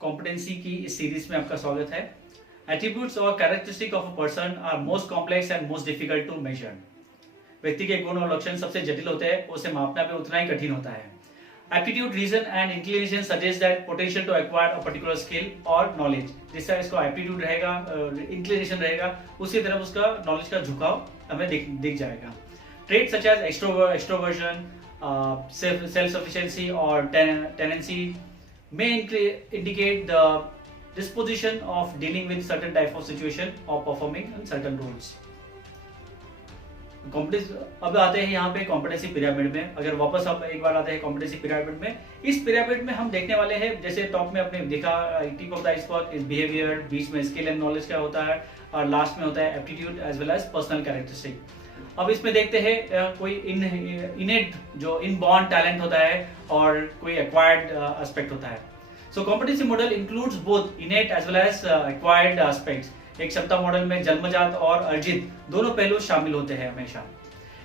Competency की इस series में आपका स्वागत है। एट्रीब्यूट्स और characteristic of a person are most complex and most difficult to measure. व्यक्ति के गुण और लक्षण सबसे जटिल होते हैं, उसे मापना भी उतना ही कठिन होता है। Aptitude, reason and intelligence suggest that potential to acquire a particular skill और नॉलेज। जिस तरह इसका एप्टीट्यूड रहेगा, इंटेलिजेंस रहेगा, उसी तरह उसका नॉलेज का झुकाव हमें दिख जाएगा। Trait such as extroversion, self sufficiency or tendency may indicate the disposition of dealing with certain type of situation or performing in certain roles. अब आते हैं यहाँ पे कॉम्पिटेंसी पिरामिड में। अगर वापस अब एक बार आते हैं कॉम्पिटेंसी पिरामिड में, इस पिरामिड में हम देखने वाले हैं, जैसे टॉप में आपने देखा tip of the iceberg is behaviour, बीच में स्किल एंड नॉलेज का होता है, और लास्ट में होता है aptitude as well as personal characteristic. अब इसमें देखते हैं कोई इनेट जो इनबॉर्न टैलेंट होता है और कोई एक्वायर्ड एस्पेक्ट होता है। So competency model includes both innate as well as acquired aspects. एक क्षमता मॉडल में जन्मजात और अर्जित दोनों पहलू शामिल होते हैं हमेशा।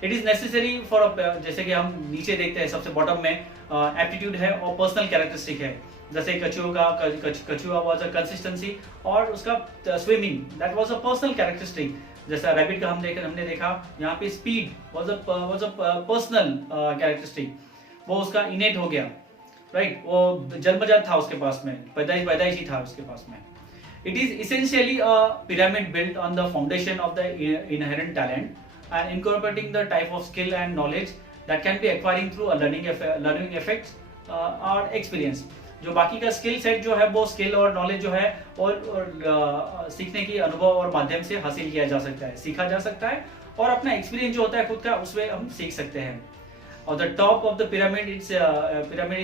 इट इज नेसेसरी फॉर, जैसे कि हम नीचे देखते हैं सबसे बॉटम में एप्टीट्यूड है और पर्सनल कैरेक्टरिस्टिक है। जैसे कछुआ वाज अ कंसिस्टेंसी और उसका swimming that was a personal characteristic. जैसा रैबिट का हमने देखा यहाँ पे speed was a personal characteristic, वो उसका इनेट हो गया, राइट, वो जन्मजात था उसके पास में, पैदाइशी था उसके पास में। It is essentially a pyramid built on the foundation of the inherent talent and incorporating the type of skill and knowledge that can be acquiring through a learning effects और एक्सपीरियंस। जो बाकी का स्किल सेट जो है वो skill और knowledge जो है और सीखने की अनुभव और माध्यम से हासिल किया जा सकता है, सीखा जा सकता है, और अपना एक्सपीरियंस जो होता है खुद का उसमें हम सीख सकते हैं। और the top of the pyramid is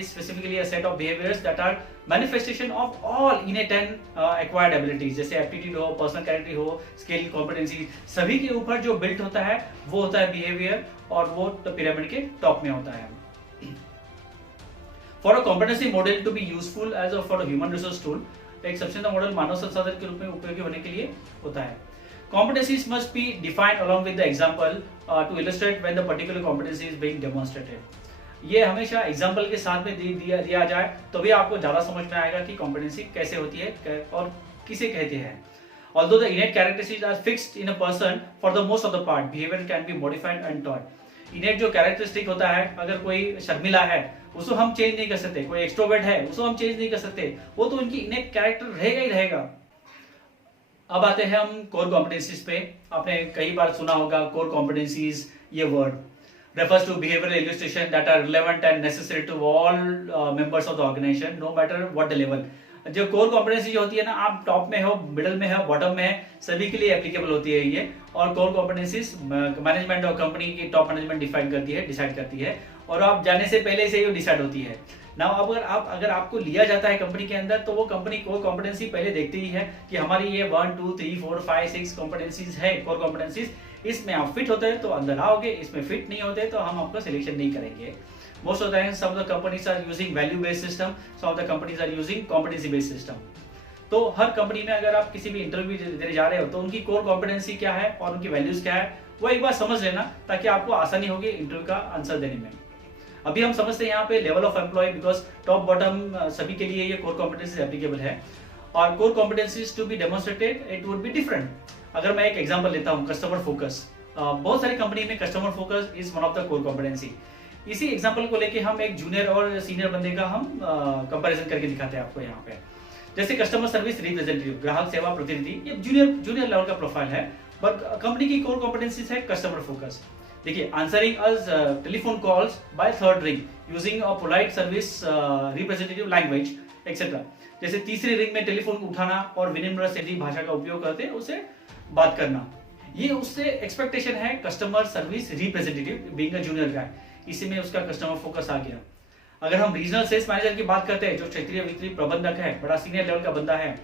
specifically a set of behaviours that are manifestation of all innate and acquired abilities. जैसे एप्टीट्यूड हो, पर्सनल कैरेक्टर हो, स्किल, कॉम्पिटेंसी, सभी के ऊपर जो बिल्ट होता है वो होता है बिहेवियर, और वो पिरामिड के टॉप में होता है। For a competency model to be useful as a for a human resource tool, एक सबसे मॉडल मानव संसाधन के रूप में उपयोगी होने के लिए होता है। Competencies must be defined along with the example to illustrate when the particular competency is being demonstrated. ये हमेशा एग्जाम्पल के साथ में दिया जाए तभी आपको ज्यादा समझ में आएगा कि कॉम्पिटेंसी कैसे होती है और किसे कहते हैं। Although the innate characteristics are fixed in a person, for the most of the part, behavior can be modified and taught. इनेट जो कैरेक्टरिस्टिक होता है, अगर कोई शर्मिला है उसको हम चेंज नहीं कर सकते, कोई एक्सट्रोवर्ट है उसको हम चेंज नहीं कर सकते, वो तो उनकी इनेट कैरेक्टर रहेगा ही रहेगा। अब आते हैं हम कोर कॉम्पिटेंसीज पे। आपने कई बार सुना होगा कोर कॉम्पिटेंसीज, ये word refers to behavioral illustration that are relevant and necessary to all members of the organization, no matter what the level. जो कोर कॉम्पिटेंसी जो होती है ना, आप टॉप में हो, मिडिल में हो, बॉटम में है, सभी के लिए एप्लीकेबल होती है ये। और कोर कॉम्पिटेंसीज मैनेजमेंट और कंपनी की टॉप मैनेजमेंट डिसाइड करती है, और आप जाने से पहले से ही डिसाइड होती है ना। अगर आपको लिया जाता है कंपनी के अंदर, तो वो कंपनी कोर कॉम्पिटेंसी पहले देखती ही है कि हमारी ये 1 2 3 4 5 6 कॉम्पिटेंसीज है, कोर कॉम्पिटेंसीज। इसमें आप फिट होते हैं तो अंदर आओगे, इसमें फिट नहीं होते तो हम आपका सिलेक्शन नहीं करेंगे। Most of the time, some of the companies are using value-based system, some of the companies are using competency-based system. तो हर कंपनी में अगर आप किसी भी इंटरव्यू देने जा रहे हो तो उनकी कोर कॉम्पिटेंसी क्या है और उनकी वैल्यूज क्या है वो एक बार समझ लेना, ताकि आपको आसानी होगी इंटरव्यू का आंसर देने में। अभी हम समझते हैं यहाँ पे level of employ, because top bottom सभी के लिए ये कोर कॉम्पिटेंसी एप्लीकेबल है। और core competencies to be demonstrated it would be different. अगर मैं एक एग्जांपल लेता हूँ, कस्टमर फोकस। बहुत सारी कंपनी में customer focus is one of the core competency. इसी एग्जांपल को लेके हम एक जूनियर और सीनियर बंदे का हम कंपैरिजन करके दिखाते हैं आपको यहाँ पे। जैसे कस्टमर सर्विस रिप्रेजेंटेटिव, ग्राहक सेवा प्रतिनिधि, ये जूनियर लेवल का प्रोफाइल है, बट कंपनी की कोर कॉम्पिटेंसीज है कस्टमर फोकस। देखिए, answering us telephone calls by third ring using a polite service representative language etcetera. जैसे तीसरी रिंग में टेलीफोन उठाना और विनम्र सीधी भाषा का उपयोग करते उसे बात करना, ये उससे एक्सपेक्टेशन है customer service representative being a junior guy. इसी में उसका कस्टमर फोकस आ गया। अगर हम रीजनल सेल्स मैनेजर की बात करते हैं, जो क्षेत्रीय वित्तीय प्रबंधक है, बड़ा सीनियर लेवल का बंदा है,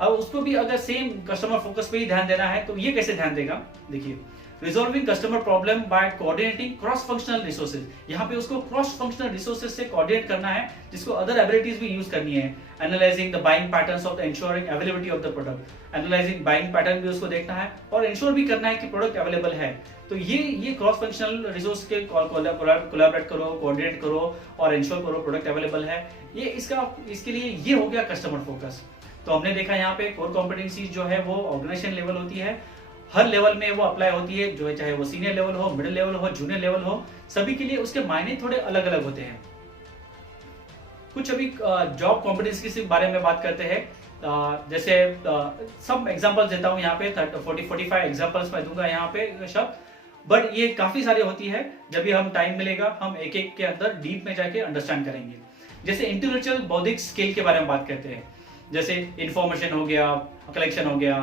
अब उसको भी अगर सेम कस्टमर फोकस पे ही ध्यान देना है तो ये कैसे ध्यान देगा। देखिए, resolving customer problem by coordinating cross functional resources, यहाँ पे उसको क्रॉस फंक्शनल रिसोर्सेज से कोऑर्डिनेट करना है, जिसको अदर एबिलिटीज भी यूज करनी है। Analysing the buying patterns of the ensuring availability of the product, analysing buying pattern भी उसको देखना है और इंश्योर भी करना है कि प्रोडक्ट अवेलेबल है। तो ये क्रॉस फंक्शनल रिसोर्स के कोलैबोरेट करो, कोऑर्डिनेट करो और इंश्योर करो प्रोडक्ट अवेलेबल है। ये इसके लिए ये हो गया कस्टमर फोकस। तो हमने देखा यहाँ पे कोर कॉम्पिटेंसीज जो है वो ऑर्गेनाइजेशन लेवल होती है, हर लेवल में वो अप्लाई होती है, जो है चाहे वो सीनियर लेवल हो, मिडिल लेवल हो, जूनियर लेवल हो, सभी के लिए उसके मायने थोड़े अलग अलग होते हैं। कुछ अभी जॉब कॉम्पिटेंसी के बारे में बात करते हैं। जैसे सब एग्जांपल्स देता हूँ यहाँ पे 45 एग्जांपल्स मैं दूंगा यहाँ पे शब्द, बट ये काफी सारी होती है। जब भी हम टाइम मिलेगा हम एक एक के अंदर डीप में जाके अंडरस्टैंड करेंगे। जैसे इंटेलेक्चुअल बौद्धिक स्किल के बारे में बात करते हैं, जैसे इंफॉर्मेशन हो गया, कलेक्शन हो गया,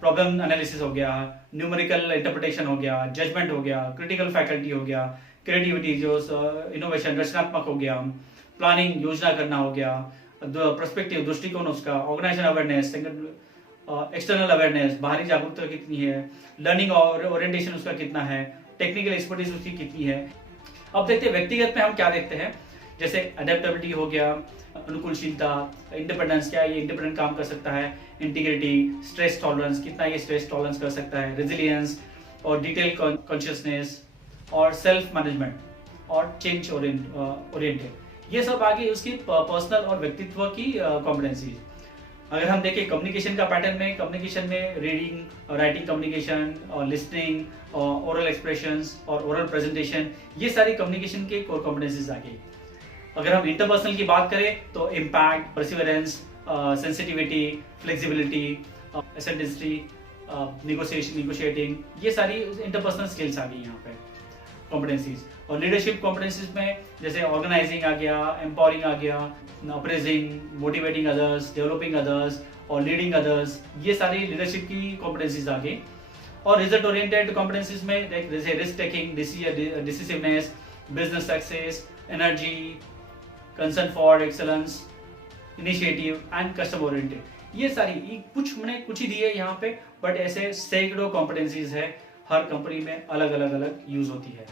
प्रॉब्लम एनालिसिस हो गया, न्यूमेरिकल इंटरप्रिटेशन हो गया, जजमेंट हो गया, क्रिटिकल फैकल्टी हो गया, क्रिएटिविटी जो इनोवेशन रचनात्मक हो गया, प्लानिंग योजना करना हो गया, पर्सपेक्टिव दृष्टिकोण उसका, ऑर्गेनाइजेशन अवेयरनेस, एक्सटर्नल अवेयरनेस, बाहरी जागरूकता कितनी है, लर्निंग और ओरिएंटेशन उसका कितना है, टेक्निकल एक्सपर्टीज उसकी कितनी है। अब देखते हैं व्यक्तिगत में हम क्या देखते हैं। जैसे अडेप्टेबिलिटी हो गया, अनुकूलशीलता, इंडिपेंडेंस, क्या ये इंडिपेंडेंट काम कर सकता है, इंटीग्रिटी, स्ट्रेस टॉलरेंस, कितना ये स्ट्रेस टॉलरेंस कर सकता है, रेजिलियंस और डिटेल कॉन्शियसनेस और सेल्फ मैनेजमेंट और चेंज ओरिएंटेड, ये सब आगे उसकी पर्सनल और व्यक्तित्व की कॉम्पिटेंसी। अगर हम देखें कम्युनिकेशन का पैटर्न में, कम्युनिकेशन में रीडिंग, राइटिंग कम्युनिकेशन और लिसनिंग, ओरल एक्सप्रेशंस और ओरल प्रेजेंटेशन, ये सारी कम्युनिकेशन के कोर कॉम्पिटेंसीज आ गई। अगर हम इंटरपर्सनल की बात करें तो impact, perseverance, sensitivity, flexibility, authenticity, negotiating, ये सारी इंटरपर्सनल स्किल्स आ गई यहाँ पे कॉम्पिटेंसीज। और लीडरशिप कॉम्पिटेंसीज में जैसे ऑर्गेनाइजिंग आ गया, एम्पावरिंग आ गया, appraising, motivating others, developing others और लीडिंग अदर्स, ये सारी लीडरशिप की कॉम्पिटेंसीज आ गई। और रिजल्ट ओरिएंटेड कॉम्पिटेंसीज में जैसे risk taking, decisiveness, business success, energy, concern for excellence, initiative and customer oriented, ये सारी मैंने कुछ ही दिए यहाँ पे, बट ऐसे सैकड़ों कॉम्पिटेंसीज है, हर कंपनी में अलग अलग यूज होती है।